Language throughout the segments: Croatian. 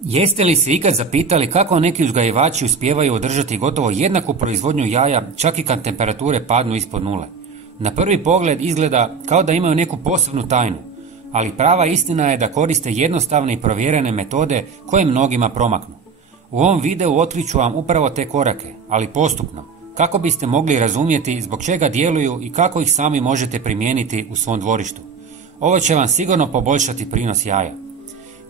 Jeste li se ikad zapitali kako neki uzgajivači uspijevaju održati gotovo jednaku proizvodnju jaja čak i kad temperature padnu ispod nule? Na prvi pogled izgleda kao da imaju neku posebnu tajnu, ali prava istina je da koriste jednostavne i provjerene metode koje mnogima promaknu. U ovom videu otkriću vam upravo te korake, ali postupno, kako biste mogli razumjeti zbog čega djeluju i kako ih sami možete primijeniti u svom dvorištu. Ovo će vam sigurno poboljšati prinos jaja.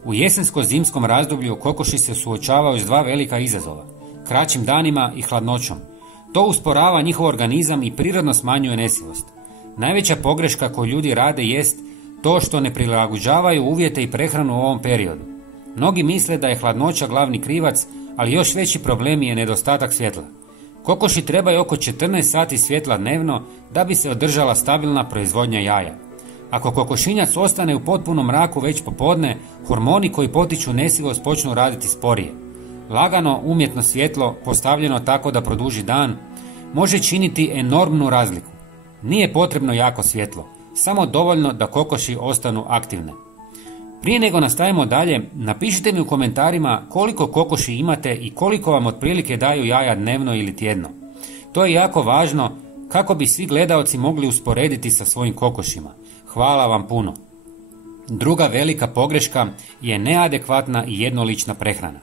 U jesensko-zimskom razdoblju kokoši se suočavaju s dva velika izazova, kraćim danima i hladnoćom. To usporava njihov organizam i prirodno smanjuje nesilost. Najveća pogreška koju ljudi rade jest to što ne prilagođavaju uvjete i prehranu u ovom periodu. Mnogi misle da je hladnoća glavni krivac, ali još veći problem je nedostatak svjetla. Kokoši trebaju oko 14 sati svjetla dnevno da bi se održala stabilna proizvodnja jaja. Ako kokošinjac ostane u potpunom mraku već popodne, hormoni koji potiču nesilost počnu raditi sporije. Lagano, umjetno svjetlo, postavljeno tako da produži dan, može činiti enormnu razliku. Nije potrebno jako svjetlo, samo dovoljno da kokoši ostanu aktivne. Prije nego nastavimo dalje, napišite mi u komentarima koliko kokoši imate i koliko vam otprilike daju jaja dnevno ili tjedno. To je jako važno kako bi svi gledaoci mogli usporediti sa svojim kokošima. Hvala vam puno. Druga velika pogreška je neadekvatna i jednolična prehrana.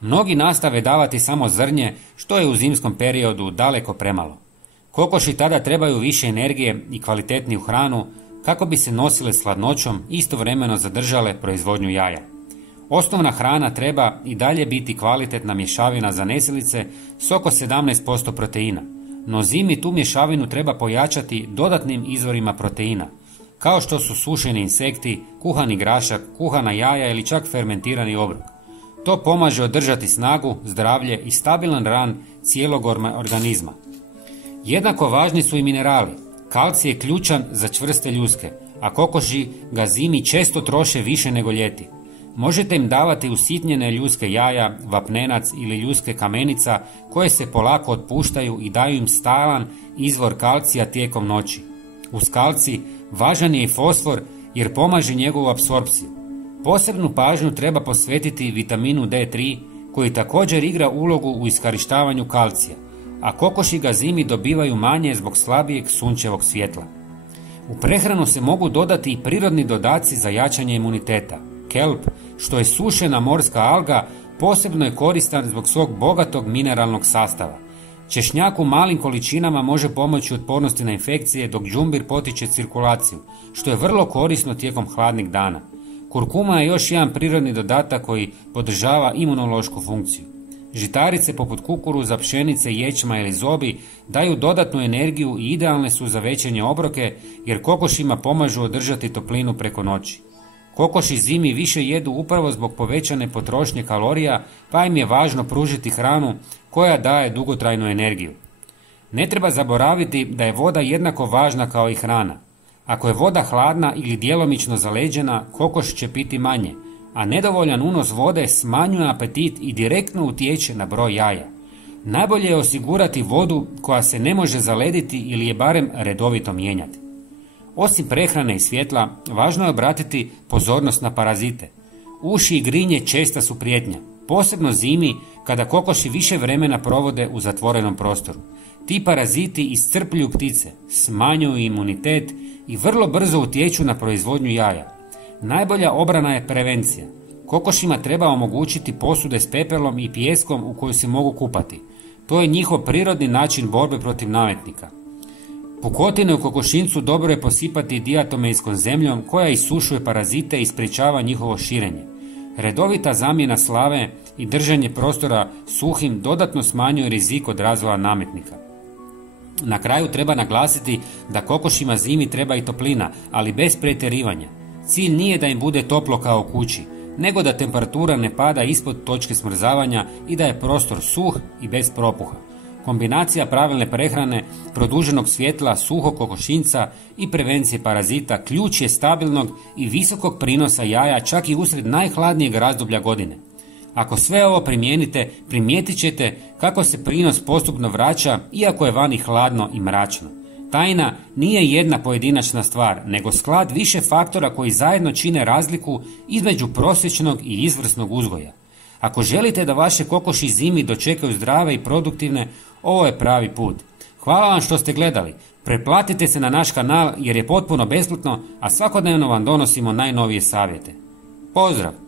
Mnogi nastave davati samo zrnje, što je u zimskom periodu daleko premalo. Kokoši tada trebaju više energije i kvalitetniju hranu kako bi se nosile s hladnoćom i istovremeno zadržale proizvodnju jaja. Osnovna hrana treba i dalje biti kvalitetna mješavina za nesilice s oko 17% proteina, no zimi tu mješavinu treba pojačati dodatnim izvorima proteina, kao što su sušeni insekti, kuhani grašak, kuhana jaja ili čak fermentirani obrok. To pomaže održati snagu, zdravlje i stabilan ran cijelog organizma. Jednako važni su i minerali. Kalcij je ključan za čvrste ljuske, a kokoši ga zimi često troše više nego ljeti. Možete im davati usitnjene ljuske jaja, vapnenac ili ljuske kamenica koje se polako otpuštaju i daju im stalan izvor kalcija tijekom noći. Uz kalcij važan je i fosfor jer pomaže njegovu apsorpciju. Posebnu pažnju treba posvetiti vitaminu D3 koji također igra ulogu u iskorištavanju kalcija, a kokoši ga zimi dobivaju manje zbog slabijeg sunčevog svjetla. U prehranu se mogu dodati i prirodni dodaci za jačanje imuniteta. Kelp, što je sušena morska alga, posebno je koristan zbog svog bogatog mineralnog sastava. Češnjak u malim količinama može pomoći otpornosti na infekcije, dok đumbir potiče cirkulaciju, što je vrlo korisno tijekom hladnih dana. Kurkuma je još jedan prirodni dodatak koji podržava imunološku funkciju. Žitarice poput kukuruza, pšenice, ječma ili zobi daju dodatnu energiju i idealne su za večernje obroke jer kokošima pomažu održati toplinu preko noći. Kokoši zimi više jedu upravo zbog povećane potrošnje kalorija, pa im je važno pružiti hranu koja daje dugotrajnu energiju. Ne treba zaboraviti da je voda jednako važna kao i hrana. Ako je voda hladna ili djelomično zaleđena, kokoš će piti manje, a nedovoljan unos vode smanjuje apetit i direktno utječe na broj jaja. Najbolje je osigurati vodu koja se ne može zalediti ili je barem redovito mijenjati. Osim prehrane i svjetla, važno je obratiti pozornost na parazite. Uši i grinje česta su prijetnja, posebno zimi kada kokoši više vremena provode u zatvorenom prostoru. Ti paraziti iscrpljuju ptice, smanjuju imunitet i vrlo brzo utječu na proizvodnju jaja. Najbolja obrana je prevencija. Kokošima treba omogućiti posude s pepelom i pijeskom u koju se mogu kupati. To je njihov prirodni način borbe protiv nametnika. Pukotine u kokošincu dobro je posipati diatomejskom zemljom koja isušuje parazite i sprječava njihovo širenje. Redovita zamjena slave i držanje prostora suhim dodatno smanjuje rizik od razvoja nametnika. Na kraju treba naglasiti da kokošima zimi treba i toplina, ali bez pretjerivanja. Cilj nije da im bude toplo kao u kući, nego da temperatura ne pada ispod točke smrzavanja i da je prostor suh i bez propuha. Kombinacija pravilne prehrane, produženog svjetla, suhog kokošinca i prevencije parazita ključ je stabilnog i visokog prinosa jaja čak i usred najhladnijeg razdoblja godine. Ako sve ovo primijenite, primijetit ćete kako se prinos postupno vraća iako je vani hladno i mračno. Tajna nije jedna pojedinačna stvar, nego sklad više faktora koji zajedno čine razliku između prosječnog i izvrsnog uzgoja. Ako želite da vaše kokoši zimi dočekaju zdrave i produktivne, ovo je pravi put. Hvala vam što ste gledali. Pretplatite se na naš kanal jer je potpuno besplatno, a svakodnevno vam donosimo najnovije savjete. Pozdrav!